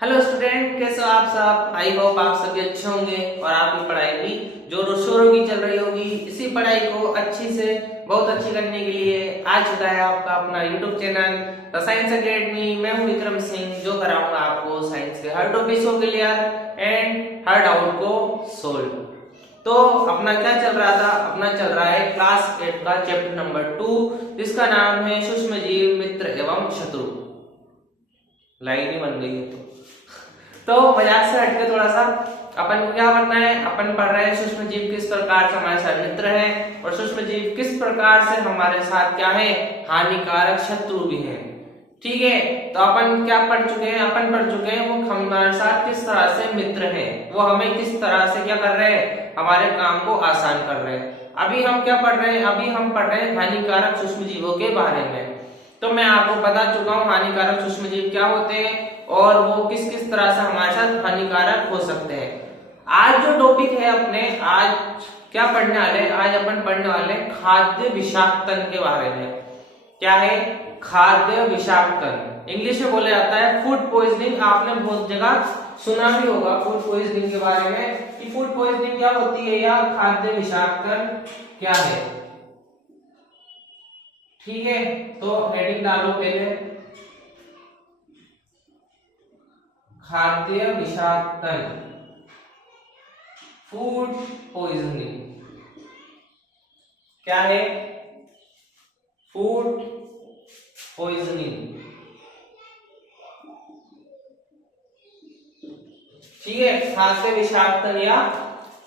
Hello student, कैसे हो आप सब। आई होप आप सभी अच्छे होंगे और आपकी पढ़ाई भी जोरों शोरों की चल रही होगी। इसी पढ़ाई को अच्छी से बहुत अच्छी करने के लिए आ चुका है आपका अपना YouTube channel the science academy. मैं हूं विक्रम सिंह, जो कराऊंगा आपको साइंस के हर टॉपिक को क्लियर एंड हर डाउट को सोल्व। तो अपना क्या चल रहा था, अपना चल रहा है क्लास 8 का चैप्टर नंबर 2, जिसका नाम है सूक्ष्म जीव, मित्र एवं शत्रु। लाइन ही बन गई है। तो मजाक से हटके थोड़ा सा अपन को क्या करना है, अपन पढ़ रहे हैं सूक्ष्म जीव किस प्रकार से हमारे साथ मित्र है और सूक्ष्म जीव किस प्रकार से हमारे साथ क्या है, हानिकारक शत्रु भी है। ठीक है, तो अपन क्या पढ़ चुके हैं, अपन पढ़ चुके हैं वो हमारे साथ किस तरह से मित्र हैं, वो हमें किस तरह से क्या कर रहे हैं, हमारे काम को आसान कर रहे हैं। अभी हम क्या पढ़ रहे हैं, अभी हम पढ़ रहे हैं हानिकारक सूक्ष्म जीवों के बारे में। तो मैं आपको बता चुका हूँ हानिकारक सूक्ष्म जीव क्या होते हैं और वो किस किस तरह से हमारे साथ हानिकारक हो सकते हैं। आज जो टॉपिक है अपने, आज क्या पढ़ने वाले, आज अपन पढ़ने वाले खाद्य विषाक्तन के बारे में। क्या है खाद्य विषाक्तन, इंग्लिश में बोला जाता है फूड पॉइजनिंग। आपने बहुत जगह सुना भी होगा फूड पॉइजनिंग के बारे में कि फूड पॉइजनिंग क्या होती है या खाद्य विषाक्तन क्या है। ठीक है, तो हेडिंग डालो पहले, खाद्य विषाक्तन, फूड पॉइजनिंग क्या है, फूड पॉइजनिंग। ठीक है, खाद्य विषाक्तन या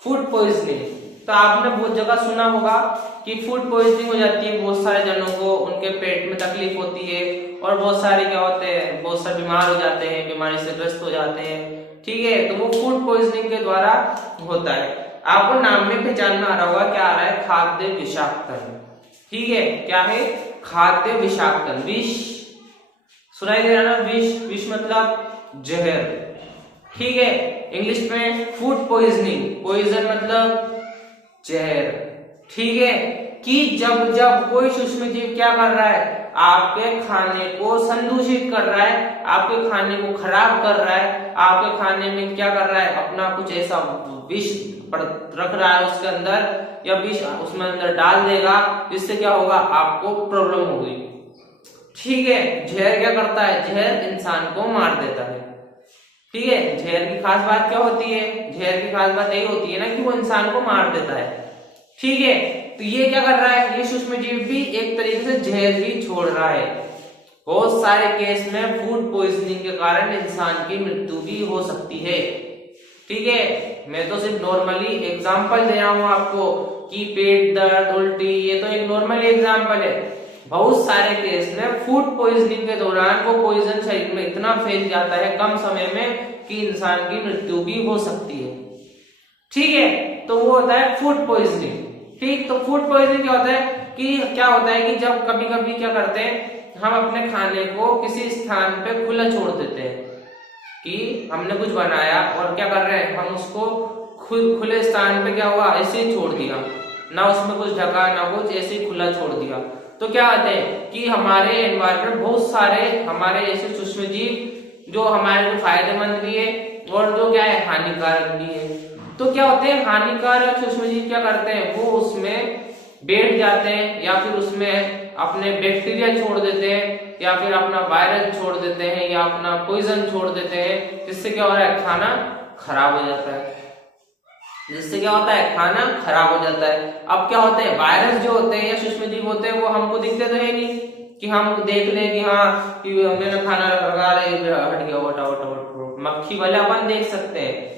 फूड पॉइजनिंग। तो आपने बहुत जगह सुना होगा कि फूड पॉइजनिंग हो जाती है बहुत सारे जनों को, उनके पेट में तकलीफ होती है और बहुत सारे क्या होते हैं, बहुत सारे बीमार हो जाते हैं, बीमारी से ग्रस्त हो जाते हैं। ठीक है, तो वो फूड पॉइजनिंग के द्वारा होता है। आपको नाम में पहचान में आ रहा होगा क्या आ रहा है, खाद्य विषाक्तन। ठीक है, क्या है खाद्य विषाक्तन, विष सुनाई दे रहा ना, विष, विष मतलब जहर। ठीक है, इंग्लिश में फूड पॉइजनिंग, पॉइजन मतलब जहर। ठीक है, कि जब जब कोई सूक्ष्म जीव क्या कर रहा है, आपके खाने को संदूषित कर रहा है, आपके खाने को खराब कर रहा है, आपके खाने में क्या कर रहा है, अपना कुछ ऐसा विष रख रहा है उसके अंदर, या विष उसमें अंदर डाल देगा, जिससे क्या होगा, आपको प्रॉब्लम होगी। ठीक है, जहर क्या करता है, जहर इंसान को मार देता है। ठीक है, जहर की खास बात क्या होती है, जहर की खास बात यही होती है ना कि वो इंसान को मार देता है। ठीक है, तो ये क्या कर रहा है, ये सूक्ष्म जीव भी एक तरीके से जहर ही छोड़ रहा है। बहुत सारे केस में फूड पॉइजनिंग के कारण इंसान की मृत्यु भी हो सकती है। ठीक है, मैं तो सिर्फ नॉर्मली एग्जांपल दे रहा हूं आपको कि पेट दर्द, उल्टी, ये तो एक नॉर्मल एग्जांपल है। बहुत सारे केस में फूड पॉइजनिंग के दौरान वो पॉइजन शरीर में इतना फैल जाता है कम समय में कि इंसान की मृत्यु भी हो सकती है। ठीक है, तो वो होता है फूड पॉइजनिंग। ठीक, तो फूड पॉइजनिंग क्या होता है कि क्या होता है कि जब कभी कभी क्या करते हैं, हम अपने खाने को किसी स्थान पे खुला छोड़ देते हैं, कि हमने कुछ बनाया और क्या कर रहे हैं, हम उसको खुले स्थान पे क्या हुआ, ऐसे ही छोड़ दिया, ना उसमें कुछ ढका ना कुछ, ऐसे ही खुला छोड़ दिया। तो क्या होता है कि हमारे एनवायरमेंट बहुत सारे हमारे ऐसे सूक्ष्म जीव जो हमारे को फायदेमंद भी है और जो क्या है हानिकारक भी है। तो क्या होते हैं, हानिकारक सूक्ष्म जीव क्या करते हैं, वो उसमें बैठ जाते हैं या फिर उसमें अपने बैक्टीरिया छोड़ देते हैं या फिर अपना वायरस छोड़ देते हैं या अपना पॉइजन छोड़ देते हैं, जिससे क्या हो रहा है, खाना खराब हो जाता है। जिससे क्या होता है, खाना खराब हो जाता है। अब क्या होते हैं, वायरस जो होते हैं या सूक्ष्म जीव होते हैं वो हमको दिखते तो है नहीं कि हम देख लें कि हाँ कि मैंने खाना लगा रहे हट गया, वटा वटा वटा। मक्खी भले अपन देख सकते हैं,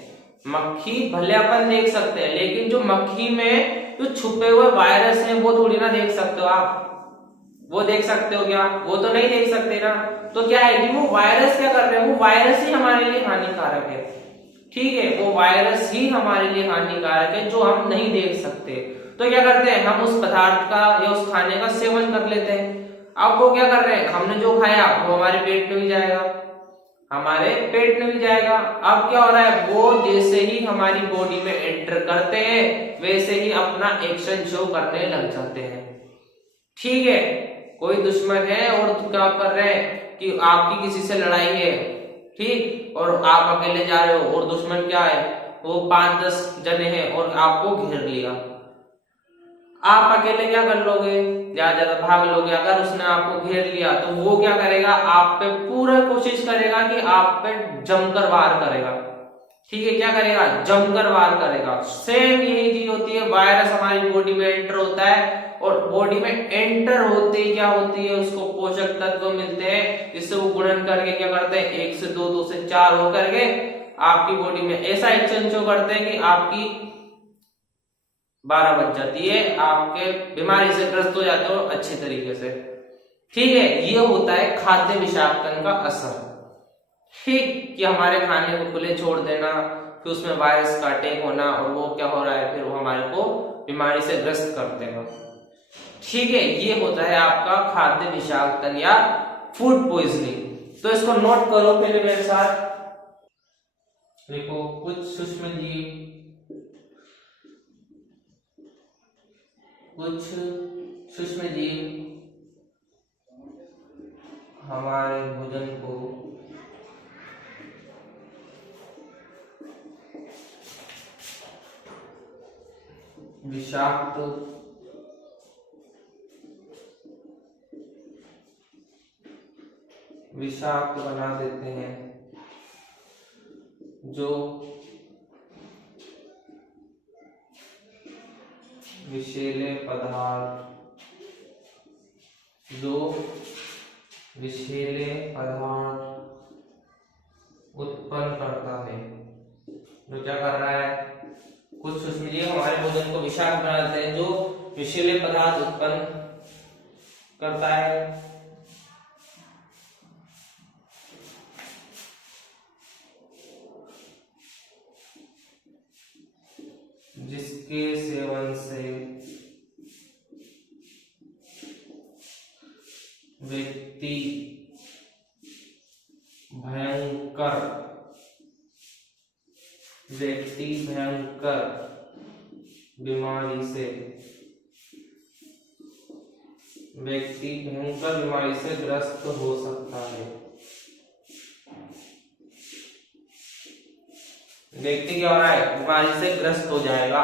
मक्खी भले अपन देख सकते हैं, लेकिन जो मक्खी में जो छुपे हुए वायरस हैं वो थोड़ी ना देख सकते हो आप। वो देख सकते हो क्या, वो तो नहीं देख सकते ना। तो क्या है कि वो वायरस क्या कर रहे हैं, वो वायरस ही हमारे लिए हानिकारक है। ठीक है, वो वायरस ही हमारे लिए हानिकारक है जो हम नहीं देख सकते। तो क्या करते हैं, हम उस पदार्थ का या उस खाने का सेवन कर लेते हैं। अब वो क्या कर रहे हैं, हमने जो खाया वो हमारे पेट में भी जाएगा, हमारे पेट में भी जाएगा। अब क्या हो रहा है, वो जैसे ही हमारी बॉडी में एंटर करते हैं वैसे ही अपना एक्शन शो करने लग जाते हैं। ठीक है, कोई दुश्मन है और क्या कर रहे हैं कि आपकी किसी से लड़ाई है, ठीक, और आप अकेले जा रहे हो और दुश्मन क्या है, वो 5-10 जने हैं और आपको घेर लिया, आप अकेले क्या कर लोगे, ज्यादा ज्यादा भाग लोगे। अगर उसने आपको घेर लिया तो वो क्या करेगा, आप पे पूरा कोशिश करेगा कि आप पे जमकर वार करेगा। ठीक है, क्या करेगा, जमकर वार करेगा। सेम यही चीज होती है, वायरस हमारी बॉडी में एंटर होता है और बॉडी में एंटर होते ही क्या होती है, उसको पोषक तत्व मिलते हैं, जिससे वो गुणन करके क्या करते हैं, 1 से 2, 2 से 4 होकर के आपकी बॉडी में ऐसा एक्शन शो करते हैं कि आपकी 12 बज जाती है, आपके बीमारी से ग्रस्त हो जाते हो अच्छे तरीके से। ठीक है, ये होता है खाद्य विषाक्तन का असर। ठीक, कि हमारे खाने को खुले छोड़ देना, फिर उसमें वायरस का अटैक होना और वो क्या हो रहा है, फिर वो हमारे को बीमारी से ग्रस्त कर देगा। ठीक है, ये होता है आपका खाद्य विषाक्तन या फूड पॉइजनिंग। तो इसको नोट करो पहले मेरे साथ। देखो, कुछ सूक्ष्म जीव हमारे भोजन को विषाक्त बना देते हैं, जो विषैले पदार्थ उत्पन्न करता है। जो क्या कर रहा है, कुछ सूक्ष्म जीव हमारे भोजन को विषाक्त बनाते हैं, जो विषैले पदार्थ उत्पन्न करता है, जिसके सेवन से व्यक्ति भयंकर बीमारी से ग्रस्त हो सकता है। व्यक्ति क्या हो रहा है, बीमारी से ग्रस्त हो जाएगा।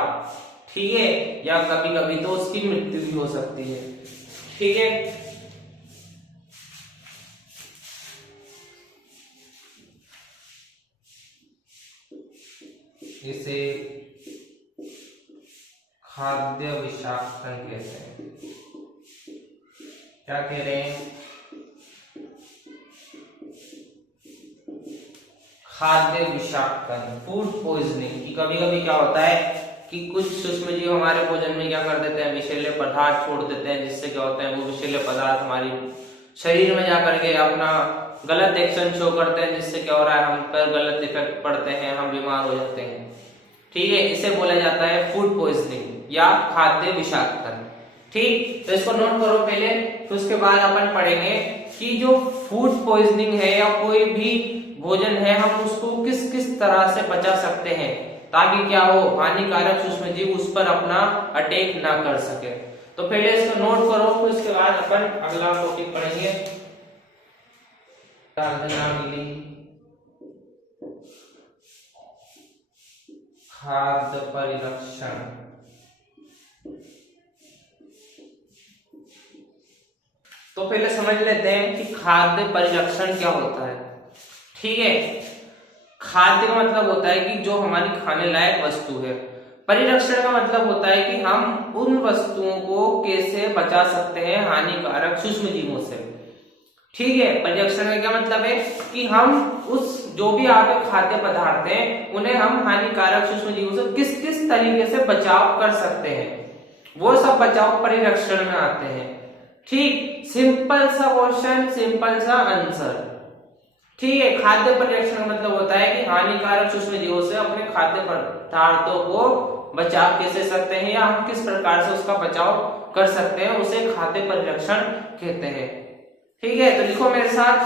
ठीक है, या कभी कभी तो उसकी मृत्यु भी हो सकती है। ठीक है, इसे खाद्य विषाक्तन कहते हैं। क्या कह रहे हैं, खाद्य विषाक्तन, फूड पॉइजनिंग। कि कभी कभी क्या होता है कि कुछ सूक्ष्म जीव हमारे भोजन में क्या कर देते हैं, विषैले पदार्थ छोड़ देते हैं, जिससे क्या होता है, वो विषैले पदार्थ हमारी शरीर में जाकर के अपना गलत एक्शन शो करते हैं, जिससे क्या हो रहा है, हम पर गलत इफेक्ट पड़ते हैं, हम बीमार हो जाते हैं। ठीक है, इसे बोला जाता है फूड पॉइजनिंग या खाद्य विषाक्तन। ठीक, तो इसको नोट करो पहले, फिर उसके बाद अपन पढ़ेंगे कि जो फूड पॉइजनिंग है या कोई भी भोजन है, हम उसको किस किस तरह से बचा सकते हैं, ताकि क्या हो, हानिकारक सूक्ष्म जीव उस पर अपना अटैक ना कर सके। तो पहले इसको नोट करो, फिर उसके बाद अपन अगला टॉपिक पढ़ेंगे। खाद्य परिरक्षण। तो पहले समझ लेते हैं कि खाद्य परिरक्षण क्या होता है। ठीक है, खाद्य का मतलब होता है कि जो हमारी खाने लायक वस्तु है। परिरक्षण का मतलब होता है कि हम उन वस्तुओं को कैसे बचा सकते हैं हानिकारक सूक्ष्म जीवों से। ठीक है, परिरक्षण का क्या मतलब है कि हम उस जो भी आपके खाद्य पदार्थ हैं, उन्हें हम हानिकारक सूक्ष्म जीवों से किस किस तरीके से बचाव कर सकते हैं, वो सब बचाव परिरक्षण में आते हैं। ठीक, सिंपल सा क्वेश्चन, सिंपल सा आंसर। ठीक है, खाद्य परिरक्षण का मतलब होता है कि हानिकारक सूक्ष्म जीवों से अपने खाद्य पदार्थों को बचाव कैसे सकते हैं, या हम किस प्रकार से उसका बचाव कर सकते हैं, उसे खाद्य परिरक्षण कहते हैं। ठीक है, तो लिखो मेरे साथ,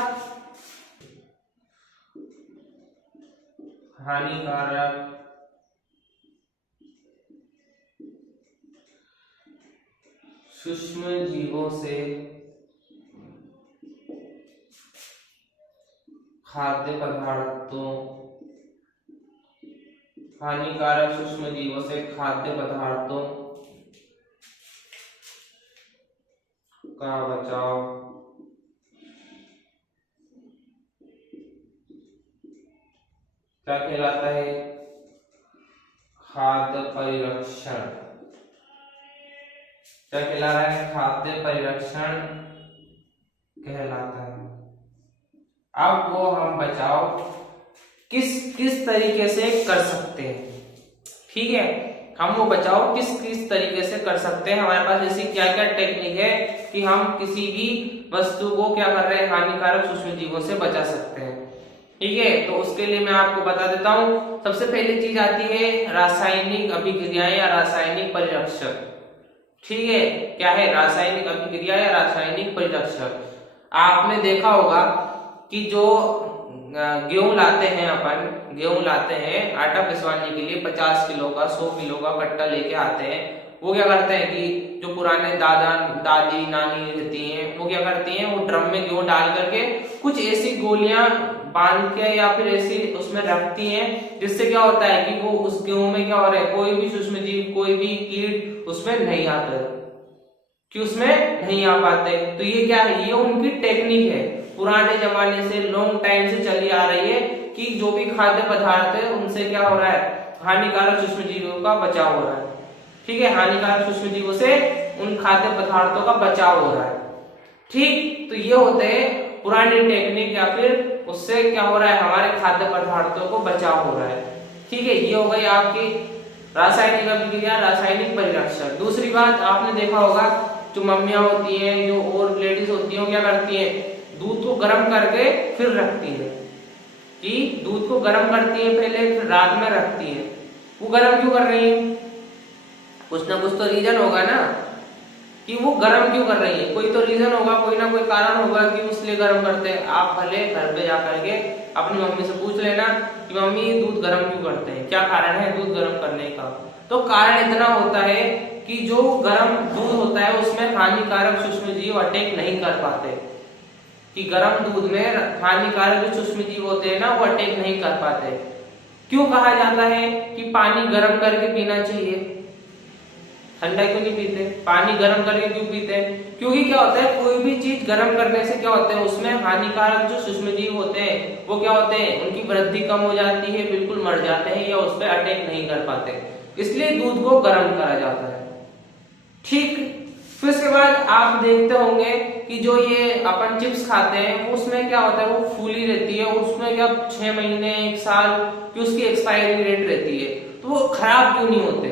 हानिकारक सूक्ष्म जीवों से खाद्य पदार्थों, हानिकारक सूक्ष्म जीवों से खाद्य पदार्थों का बचाव। क्या कहलाता है? खाद्य परिरक्षण। क्या कहला रहा है? खाद्य परिरक्षण कहलाता है। अब वो हम बचाव किस किस तरीके से कर सकते हैं, ठीक है, हम वो बचाव किस किस तरीके से कर सकते हैं। हमारे पास ऐसी क्या क्या टेक्निक है कि हम किसी भी वस्तु को क्या कर रहे हैं, हानिकारक सूक्ष्म जीवों से बचा सकते हैं, ठीक है। तो उसके लिए मैं आपको बता देता हूं। सबसे पहली चीज आती है रासायनिक अभिक्रियाएं या रासायनिक परिरक्षक, ठीक है। क्या है? रासायनिक अभिक्रिया या रासायनिक परिरक्षक। आपने देखा होगा कि जो गेहूं लाते हैं, अपन गेहूं लाते हैं आटा पिसवाने के लिए 50 किलो का 100 किलो का कट्टा लेके आते हैं। वो क्या करते हैं कि जो पुराने दादा दादी नानी रहती हैं, वो क्या करती हैं, वो ड्रम में गेहूं डाल करके कुछ ऐसी गोलियां बांध के या फिर ऐसी उसमें रखती हैं, जिससे क्या होता है कि वो उस गेहूं में क्या हो रहा है, कोई भी सूक्ष्म जीव, कोई भी कीट उसमें नहीं आते, कि उसमें नहीं आ पाते। तो ये क्या है? ये उनकी टेक्निक है, पुराने जमाने से लॉन्ग टाइम से चली आ रही है कि जो भी खाद्य पदार्थ है उनसे क्या हो रहा है, हानिकारक सूक्ष्म जीवों का बचाव हो रहा है, ठीक है। हानिकारक सूक्ष्म जीवों से उन खाद्य पदार्थों का बचाव हो रहा है, ठीक। तो ये होते हैं पुरानी टेक्निक, या फिर उससे क्या हो रहा है, हमारे खाद्य पदार्थों को बचाव हो रहा है, ठीक है। ये हो गई आपकी रासायनिक अभिक्रिया, रासायनिक परिरक्षण। दूसरी बात आपने देखा होगा, जो मम्मियां होती हैं, जो और लेडीज होती हैं, क्या करती हैं, दूध को गर्म करके फिर रखती है, कि दूध को गर्म करती है पहले, फिर रात में रखती है। वो गर्म क्यों कर रही है? कुछ ना कुछ तो रीजन होगा ना कि वो गर्म क्यों कर रही है, कोई तो रीजन होगा, कोई ना कोई कारण होगा कि उसलिए गर्म करते हैं। आप भले घर पे जाकर के अपनी मम्मी से पूछ लेना कि मम्मी दूध गर्म क्यों करते हैं, क्या कारण है दूध गर्म करने का। तो कारण इतना होता है कि जो गर्म दूध होता है उसमें हानिकारक सूक्ष्म जीव अटैक नहीं कर पाते, कि गर्म दूध में हानिकारक जो सूक्ष्म जीव होते हैं ना, वो अटैक नहीं कर पाते। क्यों कहा जाता है कि पानी गर्म करके पीना चाहिए, ठंडा क्यों नहीं पीते, पानी गर्म करके क्यों पीते हैं? क्योंकि क्या होता है, कोई भी चीज गर्म करने से क्या होता है, उसमें हानिकारक जो सूक्ष्म जीव होते हैं वो क्या होते हैं, उनकी वृद्धि कम हो जाती है, बिल्कुल मर जाते हैं या उस पर अटैक नहीं कर पाते, इसलिए दूध को गर्म करा जाता है, ठीक। फिर उसके बाद आप देखते होंगे कि जो ये अपन चिप्स खाते हैं उसमें क्या होता है, वो फूली रहती है, उसमें क्या 6 महीने 1 साल की उसकी एक्सपायरी डेट रहती है, तो वो खराब क्यों नहीं होते?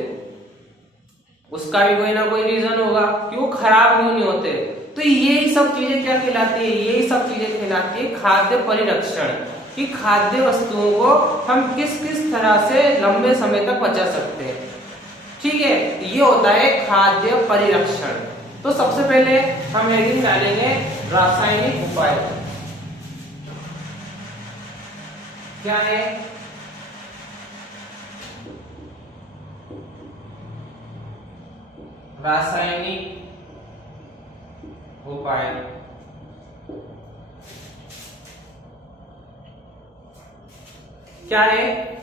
उसका भी कोई ना कोई रीजन होगा कि वो खराब क्यों नहीं होते। तो यही सब चीजें क्या कहलाती है, यही सब चीजें कहलाती है खाद्य परिरक्षण, कि खाद्य वस्तुओं को हम किस किस तरह से लंबे समय तक बचा सकते हैं, ठीक है। ये होता है खाद्य परिरक्षण। तो सबसे पहले हम हेडिंग डालेंगे रासायनिक उपाय। क्या है? रासायनिक उपाय। क्या है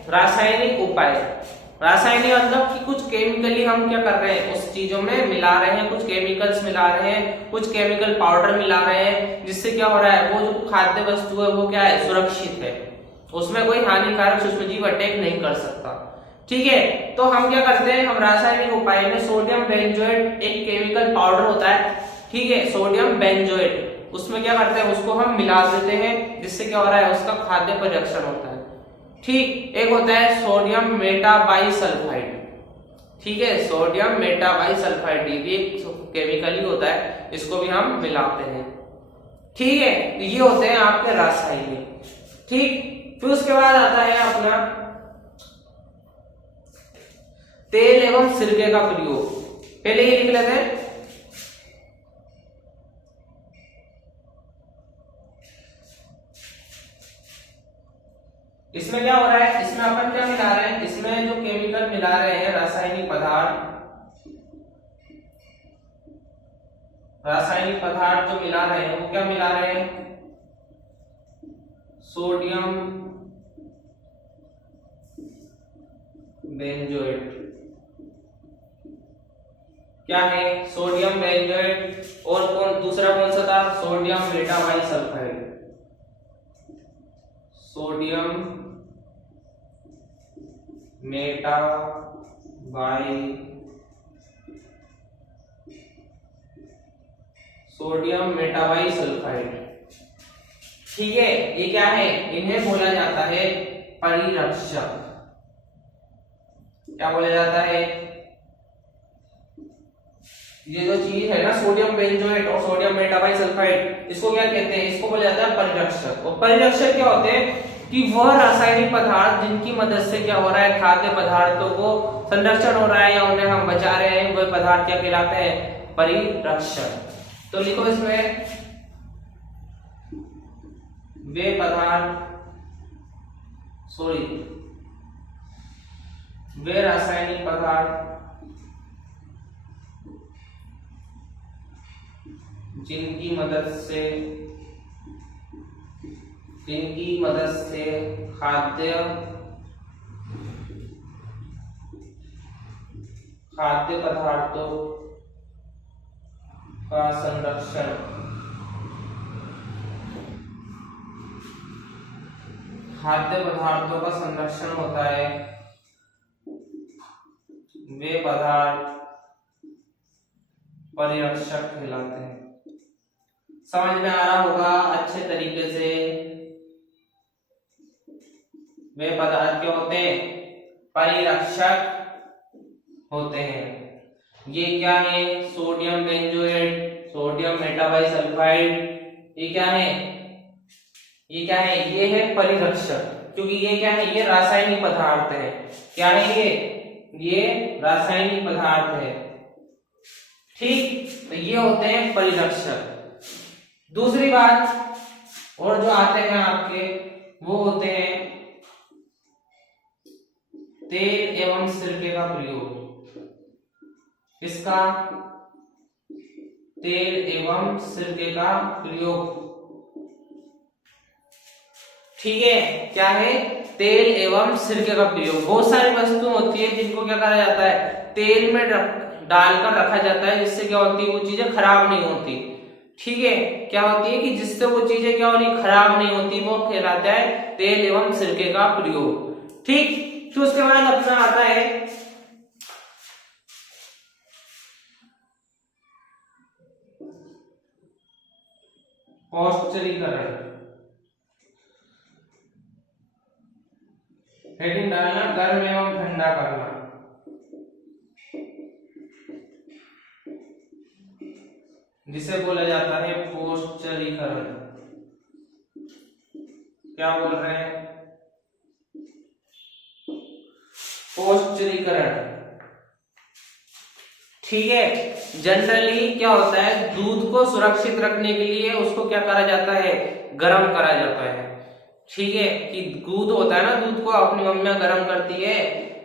रासायनिक उपाय? रासायनिक मतलब कि कुछ केमिकली हम क्या कर रहे हैं, उस चीजों में मिला रहे हैं, कुछ केमिकल्स मिला रहे हैं, कुछ केमिकल पाउडर मिला रहे हैं, जिससे क्या हो रहा है, वो जो खाद्य वस्तु है वो क्या है, सुरक्षित है, उसमें कोई हानिकारक सूक्ष्म जीव अटैक नहीं कर सकता, ठीक है। तो हम क्या करते हैं, हम रासायनिक उपाय में सोडियम बेंजोएट एक केमिकल पाउडर होता है, ठीक है, सोडियम बेंजोएट, उसमें क्या करते हैं, उसको हम मिला देते हैं, जिससे क्या हो रहा है, उसका खाद्य परिरक्षण होता है, ठीक। एक होता है सोडियम मेटाबाइसल्फाइड, ठीक है, सोडियम मेटाबाइसल्फाइड, ये भी एक केमिकल ही होता है, इसको भी हम मिलाते हैं, ठीक है। तो ये होते हैं आपके रासायनिक, ठीक। फिर उसके बाद आता है अपना तेल एवं सिरके का प्रयोग। पहले ये लिख लेते हैं, इसमें क्या हो रहा है, इसमें अपन क्या मिला रहे हैं, इसमें जो केमिकल मिला रहे हैं, रासायनिक पदार्थ जो मिला रहे हैं वो क्या मिला रहे हैं, सोडियम बेंजोएट। क्या है? Sodium benzoate. और दूसरा कौन सा था? Sodium metabisulphide. Sodium metabisulphide. ठीक है, ये क्या है? इन्हें बोला जाता है परिरक्षक। क्या बोला जाता है? ये जो चीज है ना, सोडियम बेंजोएट और सोडियम मेटाबाइसल्फाइड, इसको क्या कहते हैं? इसको बोला जाता है परिरक्षक। और परिरक्षक क्या होते हैं? कि वह रासायनिक पदार्थ जिनकी मदद से क्या हो रहा है, खाद्य पदार्थों को संरक्षण हो रहा है या उन्हें हम बचा रहे हैं, वह पदार्थ क्या कहलाते हैं? परिरक्षक। तो लिखो इसमें, वे रासायनिक पदार्थ जिनकी मदद से खाद्य पदार्थों का संरक्षण होता है, वे पदार्थ परिरक्षक कहलाते हैं। समझ में आ रहा होगा अच्छे तरीके से? वे पदार्थ क्या होते हैं? परिरक्षक होते हैं। ये क्या है? सोडियम बेंजोएट, सोडियम मेटाबाइसल्फाइड, ये क्या है? ये है परिरक्षक। क्योंकि ये क्या है? ये रासायनिक पदार्थ है। क्या है ये रासायनिक पदार्थ है। ठीक, तो ये होते हैं परिरक्षक। दूसरी बात और जो आते हैं आपके, वो होते हैं तेल एवं सिरके का प्रयोग। इसका तेल एवं सिरके का प्रयोग। ठीक है, क्या है? तेल एवं सिरके का प्रयोग। बहुत सारी वस्तु होती है जिनको क्या करा जाता है? तेल में डालकर रखा जाता है, जिससे क्या होती है? वो चीजें खराब नहीं होती। ठीक है, क्या होती है कि जिससे वो चीजें क्या हो रही? खराब नहीं होती, वो कहलाता है तेल एवं सिरके का प्रयोग। ठीक, तो उसके बाद अपना आता है पौष्टिकीकरण। हेडिंग डालना, गर्म एवं ठंडा करना। जिसे बोला जाता है पौष्टिकीकरण। क्या बोल रहे हैं? पौष्टिकीकरण। ठीक है, जनरली क्या होता है? दूध को सुरक्षित रखने के लिए उसको क्या करा जाता है? गर्म करा जाता है। ठीक है, कि दूध होता है ना, दूध को अपनी मम्मियां गर्म करती है,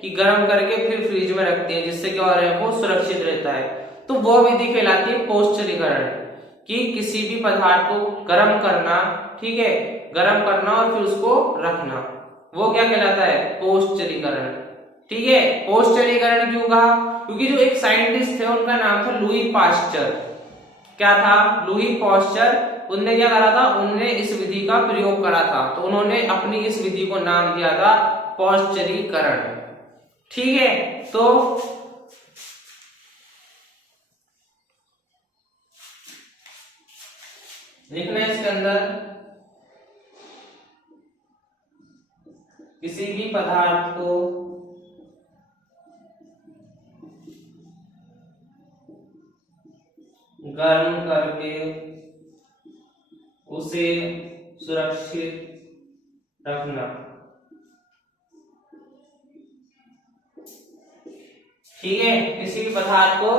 कि गर्म करके फिर फ्रिज में रखती है, जिससे क्या हो रहा है? वो सुरक्षित रहता है। तो वो विधि कहलाती है पौष्टिकीकरण, कि किसी भी पदार्थ को गर्म करना। ठीक है, गर्म करना और फिर उसको रखना, वो क्या कहलाता है? पौष्टिकीकरण। ठीक है, पौष्टिकीकरण क्यों कहा? क्योंकि जो एक साइंटिस्ट थे उनका नाम था लुई पास्चर। क्या था? Louis Pasteur. उनने क्या करा था? उनने इस विधि का प्रयोग करा था, तो उन्होंने अपनी इस विधि को नाम दिया था पौष्टिकीकरण। ठीक है, तो लिखना है इसके अंदर, किसी भी पदार्थ को गर्म करके उसे सुरक्षित रखना। ठीक है, किसी भी पदार्थ को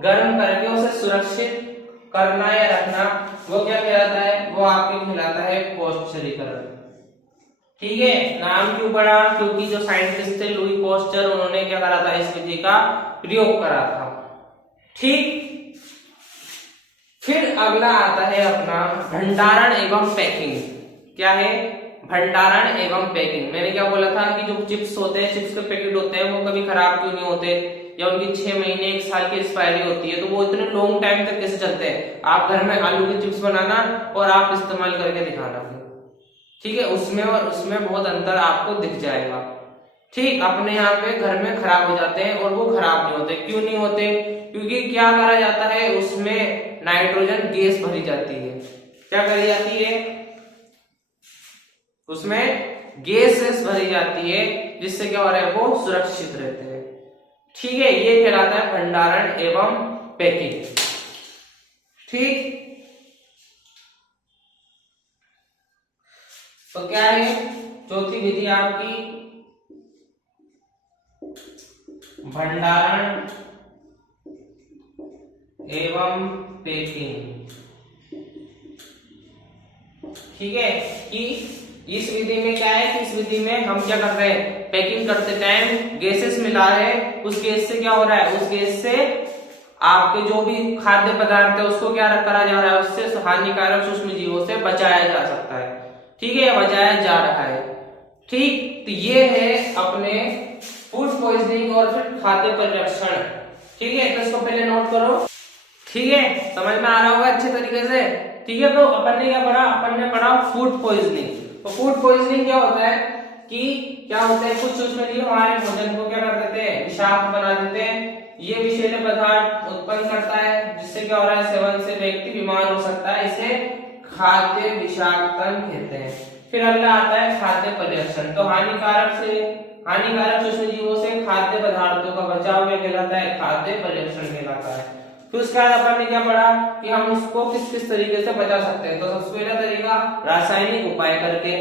गर्म करके उसे सुरक्षित करना या रखना, वो क्या कहलाता है? वो आपके कहलाता है पौष्टिकीकरण। ठीक है, नाम क्यों पड़ा? क्योंकि जो साइंटिस्ट थे लुई पास्चर, उन्होंने क्या करा था? इस विधि का प्रयोग करा था। ठीक, फिर अगला आता है अपना भंडारण एवं पैकिंग। क्या है? भंडारण एवं पैकिंग। मैंने क्या बोला था कि जो चिप्स होते हैं, चिप्स के पैकेट होते हैं, वो कभी खराब क्यों नहीं होते, या उनकी 6 महीने 1 साल की एक्सपायरी होती है, तो वो इतने लॉन्ग टाइम तक कैसे चलते हैं। आप घर में आलू के चिप्स बनाना और आप इस्तेमाल करके दिखाना, ठीक है, उसमें और उसमें बहुत अंतर आपको दिख जाएगा। ठीक, अपने यहाँ पे घर में खराब हो जाते हैं और वो खराब नहीं होते। क्यों नहीं होते? क्योंकि क्या करा जाता है, उसमें नाइट्रोजन गैस भरी जाती है। क्या करी जाती है? उसमें गैसेस भरी जाती है, जिससे क्या हो रहा है, वो सुरक्षित रहते हैं। ठीक है, ये कहलाता है भंडारण एवं पैकिंग। ठीक, तो क्या है चौथी विधि आपकी, भंडारण एवं पैकिंग। ठीक है, कि इस विधि में क्या है कि इस विधि में हम क्या कर रहे हैं, पैकिंग करते टाइम गैसेस मिला रहे हैं। उस गैस से क्या हो रहा है, उस गैस से आपके जो भी खाद्य पदार्थ है उसको क्या करा जा रहा है, उससे हानिकारक सूक्ष्म जीवों से बचाया जा सकता है। ठीक है, बचाया जा रहा है। ठीक, तो ये है अपने फूड पॉइजनिंग और फिर खाद्य परिरक्षण। ठीक है, तो इसको पहले नोट करो। ठीक है, समझ में आ रहा होगा अच्छे तरीके से। ठीक है, तो अपन ने क्या पढ़ा, अपन ने पढ़ा फूड पॉइजनिंग। तो फूड पॉइजनिंग क्या होता है कि क्या होता है, कुछ सूक्ष्म जीव हमारे भोजन को क्या कर देते हैं, विषाक्त बना देते हैं। ये विषैले पदार्थ उत्पन्न करता है, जिससे क्या हो रहा है, सेवन से व्यक्ति बीमार हो सकता है। इसे खाद्य विषाक्तन कहते हैं। फिर अगला आता है खाद्य परिरक्षण। तो हानिकारक सूक्ष्म जीवों से खाद्य पदार्थों का बचाव क्या कहलाता है, खाद्य परिरक्षण कहलाता है। फिर उसके बाद अपन ने क्या पढ़ा कि हम उसको किस किस तरीके से बचा सकते हैं। तो सबसे पहला तरीका रासायनिक उपाय करके।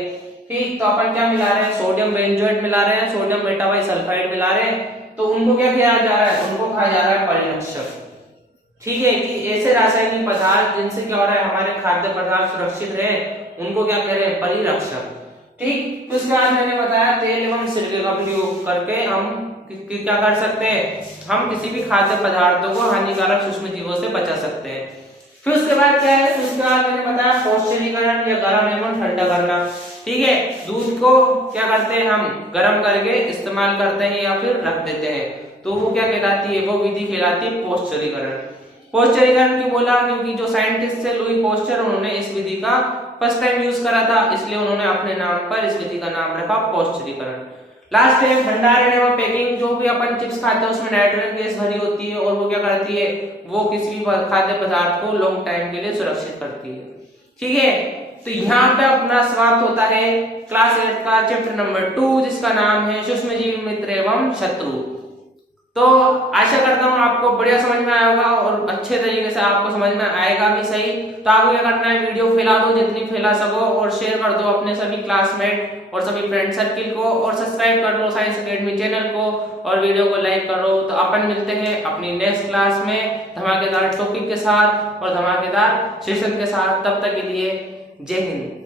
ठीक, तो अपन क्या मिला रहे हैं, सोडियम बेंजोएट मिला रहे हैं, सोडियम मेटाबाइसल्फाइड मिला रहे हैं। तो उनको क्या किया जा रहा है, उनको खाया जा रहा है परिरक्षक। ठीक है, कि ऐसे रासायनिक पदार्थ जिनसे क्या हो रहा है, हमारे खाद्य पदार्थ सुरक्षित रहे, उनको क्या कह रहे हैं, परिरक्षक। ठीक, तो इसके बाद मैंने बताया तेल एवं सिरके का प्रयोग करके हम क्या कर सकते हैं, हम किसी भी खाद्य पदार्थों को हानिकारक सूक्ष्म जीवों से बचा सकते हैं। फिर उसके बाद क्या है, फिर उसके बाद मैंने बताया पौष्टिकीकरण या गर्म एवं ठंडा करना। ठीक है, दूध को क्या करते हैं, हम गर्म करके इस्तेमाल करते हैं या फिर रख देते हैं, तो वो क्या कहलाती है, वो विधि कहलाती है पौष्टिकीकरण। पौष्टिकीकरण क्यों बोला, क्योंकि जो साइंटिस्ट थे लुई पॉस्चर, उन्होंने इस विधि का फर्स्ट टाइम यूज करा था, इसलिए उन्होंने अपने नाम पर इस विधि का नाम रखा पौष्टिकीकरण। लास्ट है भंडारण एवं पैकिंग। जो भी अपन चिप्स खाते हैं उसमें नाइट्रोजन गैस भरी होती है और वो क्या करती है, वो किसी भी खाद्य पदार्थ को लॉन्ग टाइम के लिए सुरक्षित करती है। ठीक है, तो यहाँ पे अपना समाप्त होता है क्लास 8 का चैप्टर नंबर 2, जिसका नाम है सूक्ष्मजीव मित्र एवं शत्रु। तो आशा करता हूँ आपको बढ़िया समझ में आया होगा और अच्छे तरीके से आपको समझ में आएगा भी सही। तो आपको क्या करना है, वीडियो फैला दो जितनी फैला सको और शेयर कर दो अपने सभी क्लासमेट और सभी फ्रेंड सर्किल को, और सब्सक्राइब कर लो साइंस एकेडमी चैनल को और वीडियो को लाइक करो। तो अपन मिलते हैं अपनी नेक्स्ट क्लास में धमाकेदार टॉपिक के साथ और धमाकेदार सेशन के साथ। तब तक के लिए जय हिंद।